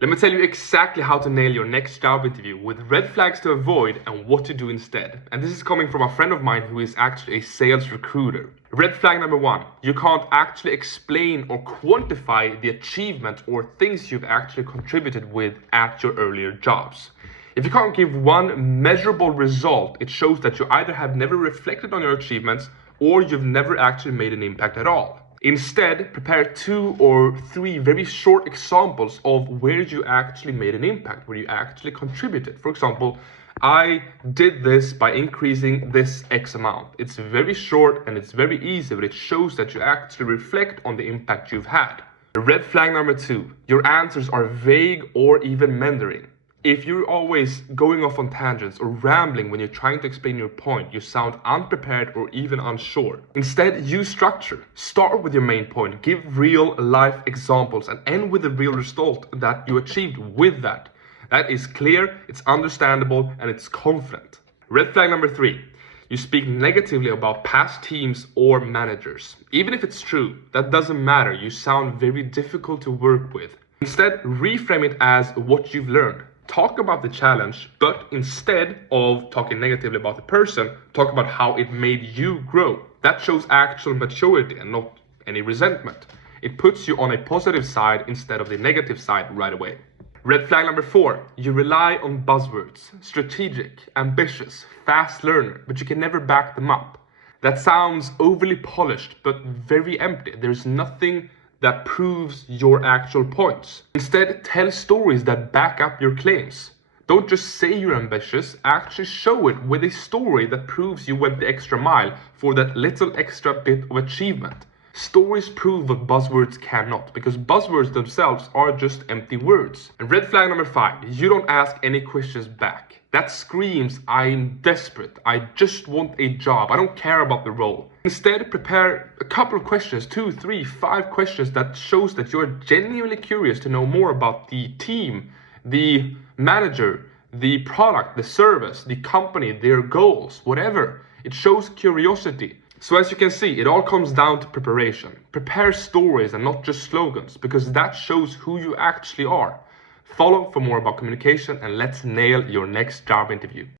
Let me tell you exactly how to nail your next job interview with red flags to avoid and what to do instead. And this is coming from a friend of mine who is actually a sales recruiter. Red flag number 1, you can't actually explain or quantify the achievements or things you've actually contributed with at your earlier jobs. If you can't give one measurable result, it shows that you either have never reflected on your achievements or you've never actually made an impact at all. Instead, prepare 2 or 3 very short examples of where you actually made an impact, where you actually contributed. For example, I did this by increasing this X amount. It's very short and it's very easy, but it shows that you actually reflect on the impact you've had. Red flag number 2, your answers are vague or even meandering. If you're always going off on tangents or rambling when you're trying to explain your point, you sound unprepared or even unsure. Instead, use structure. Start with your main point, give real life examples, and end with the real result that you achieved with that. That is clear, it's understandable, and it's confident. Red flag number 3. You speak negatively about past teams or managers. Even if it's true, that doesn't matter. You sound very difficult to work with. Instead, reframe it as what you've learned. Talk about the challenge, but instead of talking negatively about the person, talk about how it made you grow. That shows actual maturity and not any resentment. It puts you on a positive side instead of the negative side right away. Red flag number 4, you rely on buzzwords. Strategic, ambitious, fast learner, but you can never back them up. That sounds overly polished, but very empty. There's nothing that proves your actual points. Instead, tell stories that back up your claims. Don't just say you're ambitious, actually show it with a story that proves you went the extra mile for that little extra bit of achievement. Stories prove what buzzwords cannot, because buzzwords themselves are just empty words. And red flag number 5, you don't ask any questions back. That screams, I'm desperate, I just want a job, I don't care about the role. Instead, prepare a couple of questions, 2, 3, 5 questions that shows that you're genuinely curious to know more about the team, the manager, the product, the service, the company, their goals, whatever. It shows curiosity. So as you can see, it all comes down to preparation. Prepare stories and not just slogans, because that shows who you actually are. Follow for more about communication, and let's nail your next job interview.